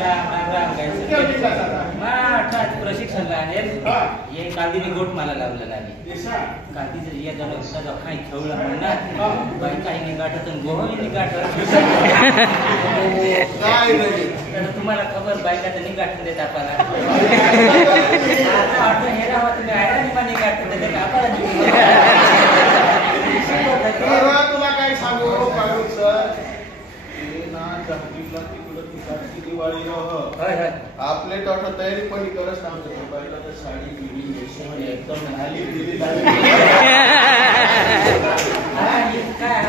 राम प्रशिक्षण ये कांदीने गोट मला लावलेला आहे कांदीचं या जण काही ठेवलं म्हणणार बाई काही निघाटत गोहनी निघाटत तुम्हाला खबर बायका तर निघाटून देत आपल्याला हेरा होत तुम्ही आयरा निमा निघाटून देते आपल्याला तुला काय सांगू सर दिवाळी आपले तर तयारी पण करत मोबाईलला तर साडी बिडी एकदम आली दिली काय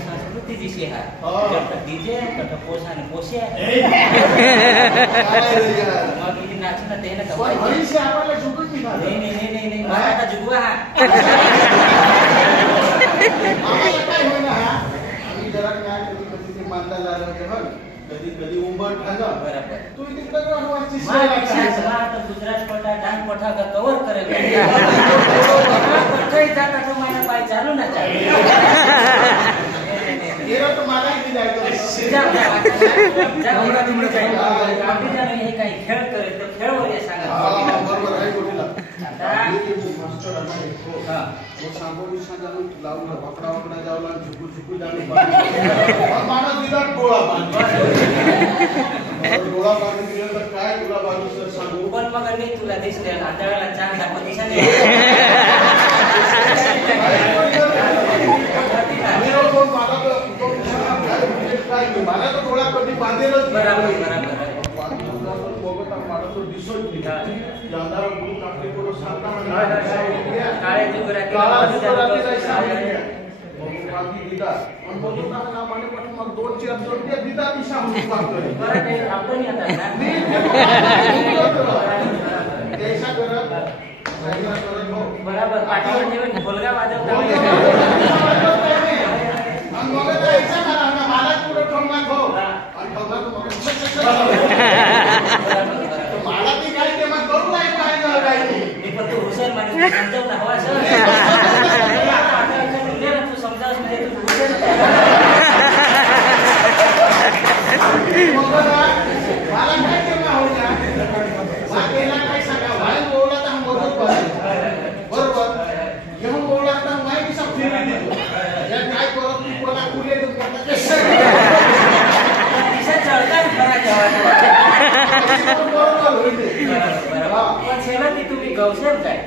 संस्कृती दिशी हा डीजे पोषाने पोषे मग नाचणं ते ना नाही मला आता जुगवा हा जरा काय कधी कधी ते मानला झालं कधी कधी उंबर ठाणं बरोबर तू तिकडे गुजरात पटा डांग पठा का कव्हर करेल जात असं महिना पाय चालू ना तर मला हे काही खेळ करेल तर खेळ वगैरे सांगा बरोबर आहे गोष्टीला मास्टर लावलं वाकडा वाकडा जावला झुकू झुकू जाणे माणूस दिला डोळा डोळा बांधून दिला तर काय तुला बाजू सर सांगू पण मग मी तुला दिसले आंधळाला चांग दाखवत दिसाने मला तर डोळा कधी बांधेलच बरोबर बरोबर पाठीवर ठेवून भोलगा वाजवता मला ती काय ते मग करू नाही मी पण तू हुसेन म्हणजे समजावून हवा सर तू समजावूस म्हणजे तू हुसेन मला काय केलं होता वाकेला काय सांगा वाय बोलला तर हम मदत बरोबर येऊन बोलला तर माहिती सब फिरली देतो या काय करत तू कोणा कुले तू कोणा कसं पण सेवा ती तुम्ही गौसेव काय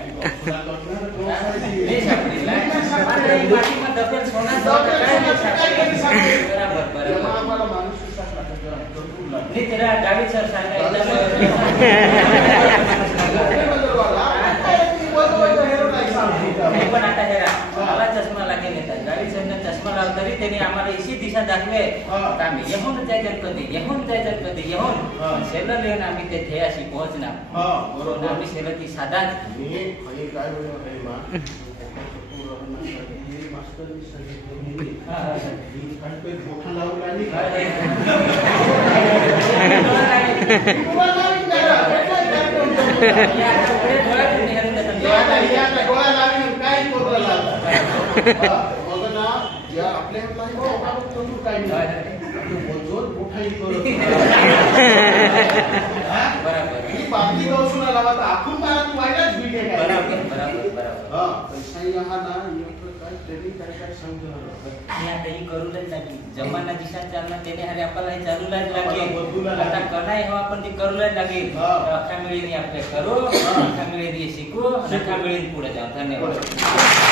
डावी सर पण आता हेरा मला चष्मा लागेल गाडी सरनं चष्मा लावला तरी त्यांनी आम्हाला इशी दिशा दाखवे आम्ही येऊन जायचं कधी येऊन सेलर येऊन आम्ही तेथे अशी पोहोचणार बरोबर आम्ही सेलर ती साधा काय बाकी गौसून आला आपण मला तू वाईटच भीट आहे काय ट्रेनिंग काय काय समजून आता ही करूनच लागली जमाना दिशा चालणार त्याने हरे आपल्याला हे चालूलाच लागेल आता कणाय हवा आपण ती करूलाच लागेल अख्खा मिळेल आपल्या करू अख्खा मिळेल शिकू अख्खा मिळेल पुढे जाऊ धन्यवाद